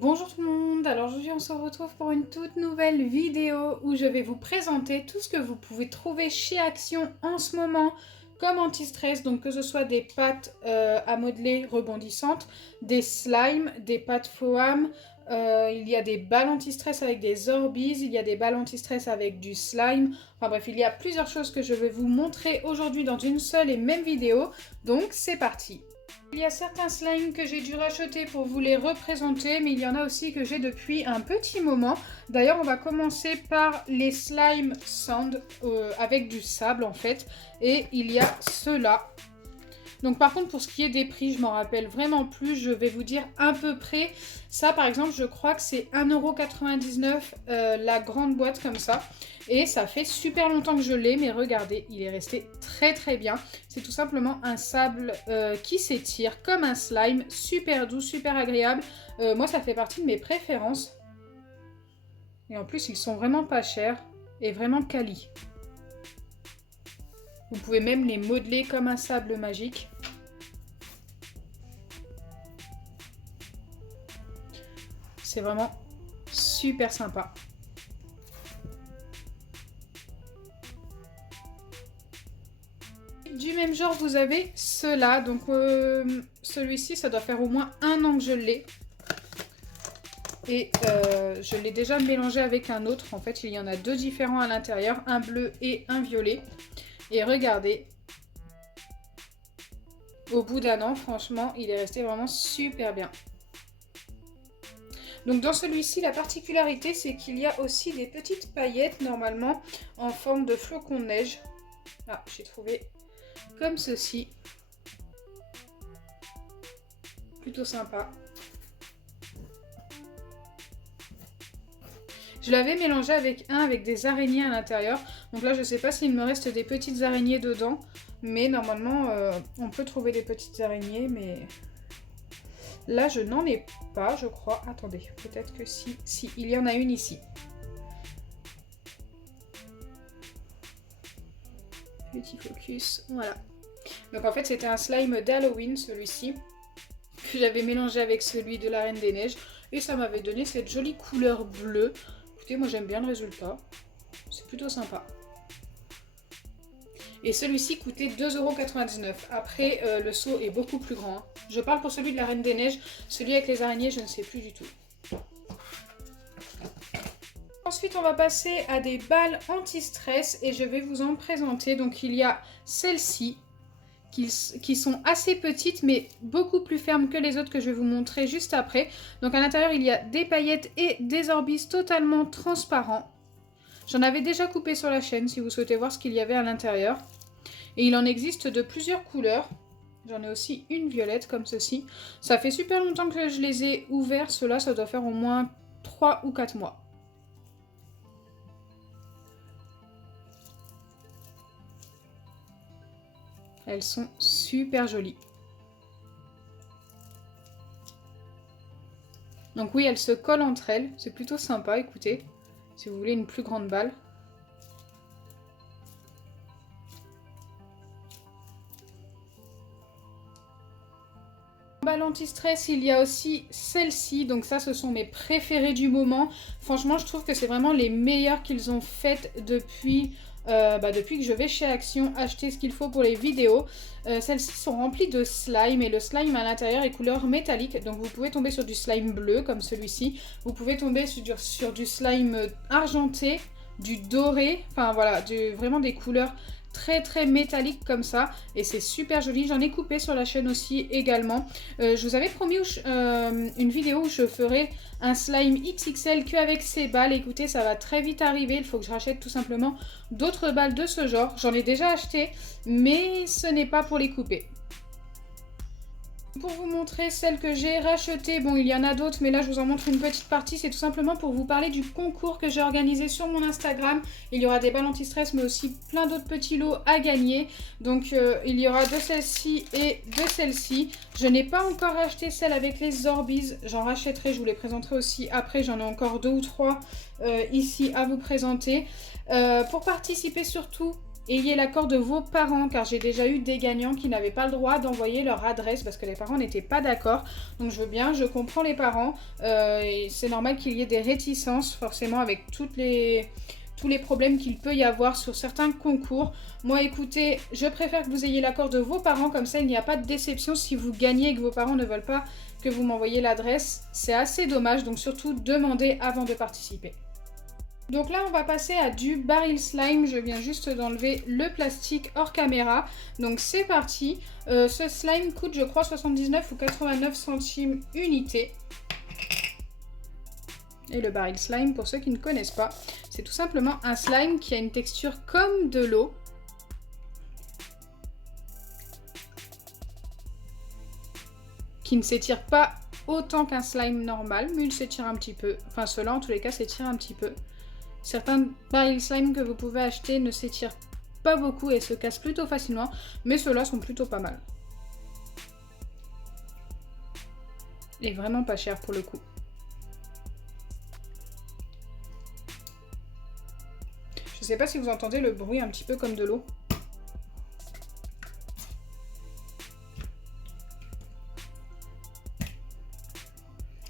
Bonjour tout le monde, alors aujourd'hui on se retrouve pour une toute nouvelle vidéo où je vais vous présenter tout ce que vous pouvez trouver chez Action en ce moment comme anti-stress, donc que ce soit des pâtes à modeler rebondissantes, des slimes, des pâtes Foam, il y a des balles anti-stress avec des Orbeez, il y a des balles anti-stress avec du slime, enfin bref, il y a plusieurs choses que je vais vous montrer aujourd'hui dans une seule et même vidéo, donc c'est parti. Il y a certains slimes que j'ai dû racheter pour vous les représenter, mais il y en a aussi que j'ai depuis un petit moment. D'ailleurs, on va commencer par les slime sand avec du sable en fait. Et il y a ceux-là. Donc par contre, pour ce qui est des prix, je m'en rappelle vraiment plus. Je vais vous dire à peu près. Ça, par exemple, je crois que c'est 1,99 € la grande boîte comme ça. Et ça fait super longtemps que je l'ai, mais regardez, il est resté très très bien. C'est tout simplement un sable qui s'étire comme un slime, super doux, super agréable. Moi, ça fait partie de mes préférences. Et en plus, ils sont vraiment pas chers et vraiment quali. Vous pouvez même les modeler comme un sable magique. C'est vraiment super sympa. Du même genre, vous avez ceux-là. Donc celui-ci, ça doit faire au moins 1 an que je l'ai. Et je l'ai déjà mélangé avec un autre. En fait, il y en a deux différents à l'intérieur, un bleu et un violet. Et regardez, au bout d'un an, franchement, il est resté vraiment super bien. Donc dans celui-ci, la particularité, c'est qu'il y a aussi des petites paillettes, normalement, en forme de flocons de neige. Ah, j'ai trouvé comme ceci. Plutôt sympa. Je l'avais mélangé avec avec des araignées à l'intérieur. Donc là, je ne sais pas s'il me reste des petites araignées dedans. Mais normalement, on peut trouver des petites araignées. Mais là, je n'en ai pas, je crois. Attendez, peut-être que si. Si, il y en a une ici. Petit focus, voilà. Donc en fait, c'était un slime d'Halloween, celui-ci. Que j'avais mélangé avec celui de la Reine des Neiges. Et ça m'avait donné cette jolie couleur bleue. Écoutez, moi j'aime bien le résultat. C'est plutôt sympa. Et celui-ci coûtait 2,99 €. Après, le seau est beaucoup plus grand. Je parle pour celui de la Reine des Neiges. Celui avec les araignées, je ne sais plus du tout. Ensuite, on va passer à des balles anti-stress. Et je vais vous en présenter. Donc, il y a celles-ci. Qui sont assez petites mais beaucoup plus fermes que les autres que je vais vous montrer juste après. Donc à l'intérieur il y a des paillettes et des Orbeez totalement transparents. J'en avais déjà coupé sur la chaîne si vous souhaitez voir ce qu'il y avait à l'intérieur. Et il en existe de plusieurs couleurs. J'en ai aussi une violette comme ceci. Ça fait super longtemps que je les ai ouverts. Ceux-là, ça doit faire au moins 3 ou 4 mois. Elles sont super jolies. Donc oui, elles se collent entre elles. C'est plutôt sympa, écoutez. Si vous voulez une plus grande balle. Balle anti-stress, il y a aussi celle-ci. Donc ça, ce sont mes préférées du moment. Franchement, je trouve que c'est vraiment les meilleures qu'ils ont faites depuis... depuis que je vais chez Action acheter ce qu'il faut pour les vidéos. Celles-ci sont remplies de slime et le slime à l'intérieur est couleur métallique. Donc vous pouvez tomber sur du slime bleu comme celui-ci. Vous pouvez tomber sur du slime argenté, du doré. Enfin voilà, vraiment des couleurs très très métalliques comme ça. Et c'est super joli. J'en ai coupé sur la chaîne aussi également. Je vous avais promis une vidéo où je ferai un slime XXL qu'avec ces balles. Écoutez, ça va très vite arriver. Il faut que je rachète tout simplement d'autres balles de ce genre. J'en ai déjà acheté, mais ce n'est pas pour les couper. Pour vous montrer celles que j'ai rachetées, bon il y en a d'autres mais là je vous en montre une petite partie, c'est tout simplement pour vous parler du concours que j'ai organisé sur mon Instagram. Il y aura des balles anti-stress mais aussi plein d'autres petits lots à gagner. Donc il y aura de celles-ci et de celles-ci. Je n'ai pas encore acheté celle avec les Orbeez, j'en rachèterai, je vous les présenterai aussi après, j'en ai encore 2 ou 3 ici à vous présenter. Pour participer surtout, ayez l'accord de vos parents, car j'ai déjà eu des gagnants qui n'avaient pas le droit d'envoyer leur adresse parce que les parents n'étaient pas d'accord. Donc je comprends les parents, et c'est normal qu'il y ait des réticences forcément avec tous les problèmes qu'il peut y avoir sur certains concours. Moi, écoutez, je préfère que vous ayez l'accord de vos parents, comme ça il n'y a pas de déception si vous gagnez et que vos parents ne veulent pas que vous m'envoyiez l'adresse. C'est assez dommage, donc surtout demandez avant de participer. Donc là, on va passer à du baril slime. Je viens juste d'enlever le plastique hors caméra. Donc c'est parti. Ce slime coûte, je crois, 79 ou 89 centimes unité. Et le baril slime, pour ceux qui ne connaissent pas, c'est tout simplement un slime qui a une texture comme de l'eau. Qui ne s'étire pas autant qu'un slime normal, mais il s'étire un petit peu. Enfin, ceux-là, en tous les cas, s'étire un petit peu. Certains baril slime que vous pouvez acheter ne s'étirent pas beaucoup et se cassent plutôt facilement, mais ceux-là sont plutôt pas mal. Et vraiment pas cher pour le coup. Je sais pas si vous entendez le bruit un petit peu comme de l'eau.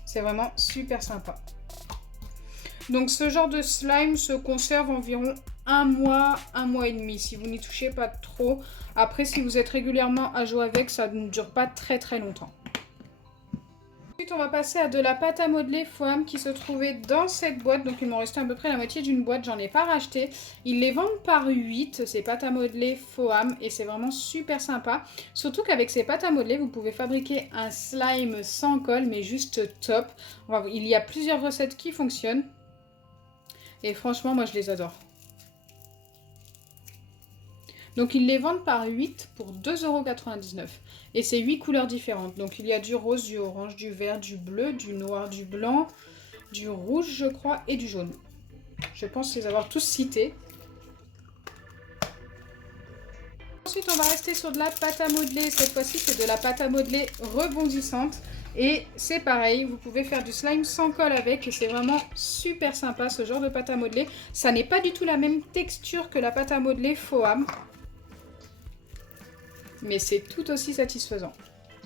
C'est vraiment super sympa. Donc ce genre de slime se conserve environ un mois et demi si vous n'y touchez pas trop. Après, si vous êtes régulièrement à jouer avec, ça ne dure pas très longtemps. Ensuite, on va passer à de la pâte à modeler Foam qui se trouvait dans cette boîte. Donc il m'en restait à peu près la moitié d'une boîte, j'en ai pas racheté. Ils les vendent par 8, ces pâtes à modeler Foam, et c'est vraiment super sympa. Surtout qu'avec ces pâtes à modeler, vous pouvez fabriquer un slime sans colle, mais juste top. Il y a plusieurs recettes qui fonctionnent. Et franchement, moi je les adore. Donc ils les vendent par 8 pour 2,99 €. Et c'est 8 couleurs différentes. Donc il y a du rose, du orange, du vert, du bleu, du noir, du blanc, du rouge je crois et du jaune. Je pense les avoir tous cités. Ensuite on va rester sur de la pâte à modeler. Cette fois-ci c'est de la pâte à modeler rebondissante. Et c'est pareil, vous pouvez faire du slime sans colle avec et c'est vraiment super sympa ce genre de pâte à modeler. Ça n'est pas du tout la même texture que la pâte à modeler Foam. Mais c'est tout aussi satisfaisant.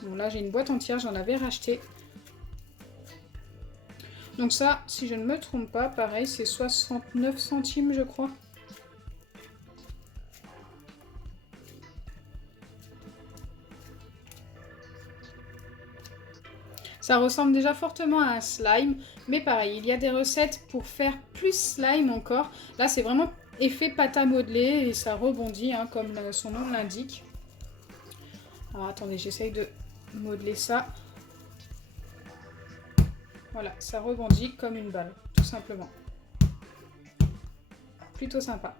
Bon là j'ai une boîte entière, j'en avais racheté. Donc ça, si je ne me trompe pas, pareil c'est 69 centimes je crois. Ça ressemble déjà fortement à un slime, mais pareil, il y a des recettes pour faire plus slime encore. Là, c'est vraiment effet pâte à modeler et ça rebondit, hein, comme son nom l'indique. Alors, attendez, j'essaye de modeler ça. Voilà, ça rebondit comme une balle, tout simplement. Plutôt sympa.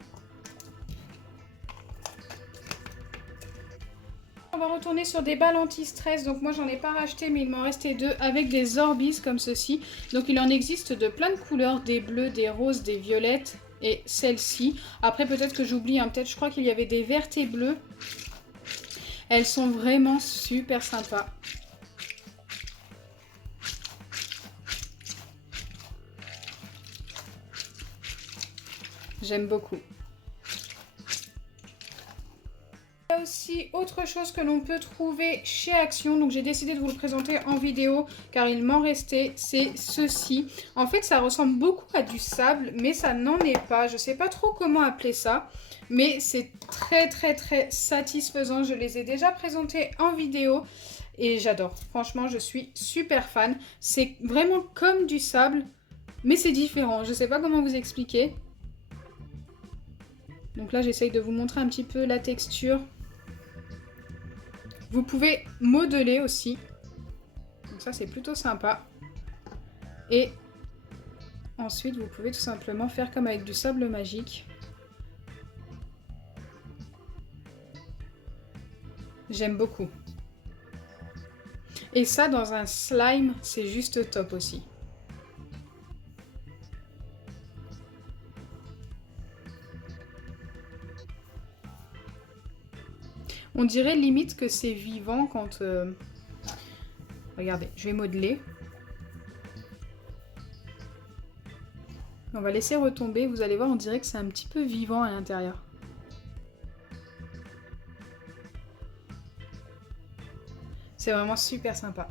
On va retourner sur des balles anti-stress. Donc moi j'en ai pas racheté mais il m'en restait 2 avec des Orbis comme ceci. Donc il en existe de plein de couleurs, des bleus, des roses, des violettes et celle-ci. Après peut-être que j'oublie, hein, peut-être je crois qu'il y avait des vertes et bleues. Elles sont vraiment super sympas. J'aime beaucoup. Il y a aussi autre chose que l'on peut trouver chez Action, donc j'ai décidé de vous le présenter en vidéo car il m'en restait, c'est ceci. En fait ça ressemble beaucoup à du sable mais ça n'en est pas, je sais pas trop comment appeler ça, mais c'est très satisfaisant. Je les ai déjà présentés en vidéo et j'adore, franchement je suis super fan. C'est vraiment comme du sable mais c'est différent, je sais pas comment vous expliquer. Donc là j'essaye de vous montrer un petit peu la texture. Vous pouvez modeler aussi. Donc ça c'est plutôt sympa. Et ensuite vous pouvez tout simplement faire comme avec du sable magique. J'aime beaucoup. Et ça dans un slime c'est juste top aussi. On dirait limite que c'est vivant quand... Regardez, je vais modeler. On va laisser retomber, vous allez voir, on dirait que c'est un petit peu vivant à l'intérieur. C'est vraiment super sympa.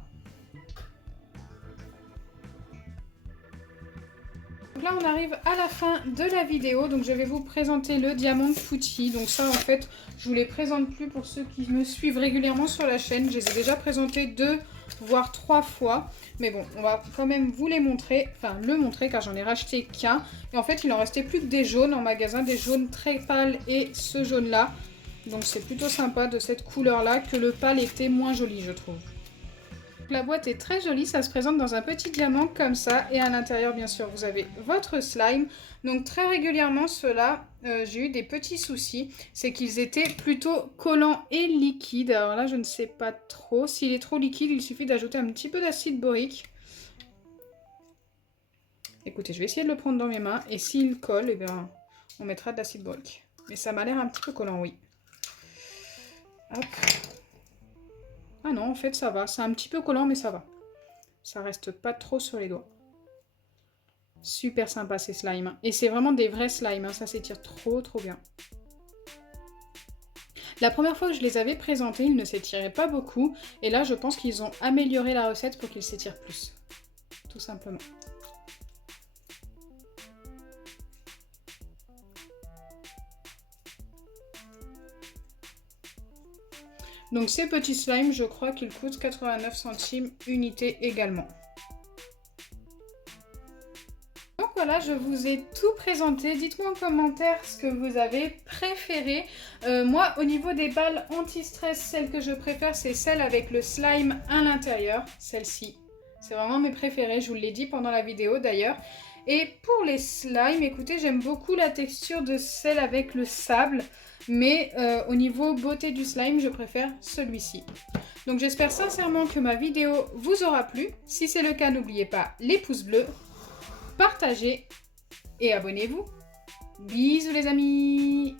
Donc là on arrive à la fin de la vidéo, donc je vais vous présenter le Diamond Putti. Donc ça en fait je vous les présente plus pour ceux qui me suivent régulièrement sur la chaîne. Je les ai déjà présentés 2 voire 3 fois, mais bon on va quand même vous les montrer, enfin le montrer car j'en ai racheté qu'un. Et en fait il en restait plus que des jaunes en magasin, des jaunes très pâles et ce jaune là. Donc c'est plutôt sympa de cette couleur là, que le pâle était moins joli je trouve. La boîte est très jolie, ça se présente dans un petit diamant comme ça et à l'intérieur bien sûr vous avez votre slime. Donc très régulièrement ceux-là, j'ai eu des petits soucis, c'est qu'ils étaient plutôt collants et liquides. Alors là je ne sais pas trop, s'il est trop liquide il suffit d'ajouter un petit peu d'acide borique. Écoutez, je vais essayer de le prendre dans mes mains et s'il colle, eh bien, on mettra de l'acide borique. Mais ça m'a l'air un petit peu collant, oui. Hop. Ah non, en fait, ça va. C'est un petit peu collant, mais ça va. Ça reste pas trop sur les doigts. Super sympa, ces slimes. Et c'est vraiment des vrais slimes. Ça s'étire trop, trop bien. La première fois que je les avais présentés, ils ne s'étiraient pas beaucoup. Et là, je pense qu'ils ont amélioré la recette pour qu'ils s'étirent plus. Tout simplement. Donc ces petits slimes, je crois qu'ils coûtent 89 centimes unité également. Donc voilà, je vous ai tout présenté. Dites-moi en commentaire ce que vous avez préféré. Moi, au niveau des balles anti-stress, celle que je préfère, c'est celle avec le slime à l'intérieur. Celle-ci. C'est vraiment mes préférées, je vous l'ai dit pendant la vidéo d'ailleurs. Et pour les slimes, écoutez, j'aime beaucoup la texture de celle avec le sable. Mais au niveau beauté du slime, je préfère celui-ci. Donc j'espère sincèrement que ma vidéo vous aura plu. Si c'est le cas, n'oubliez pas les pouces bleus, partagez et abonnez-vous. Bisous les amis!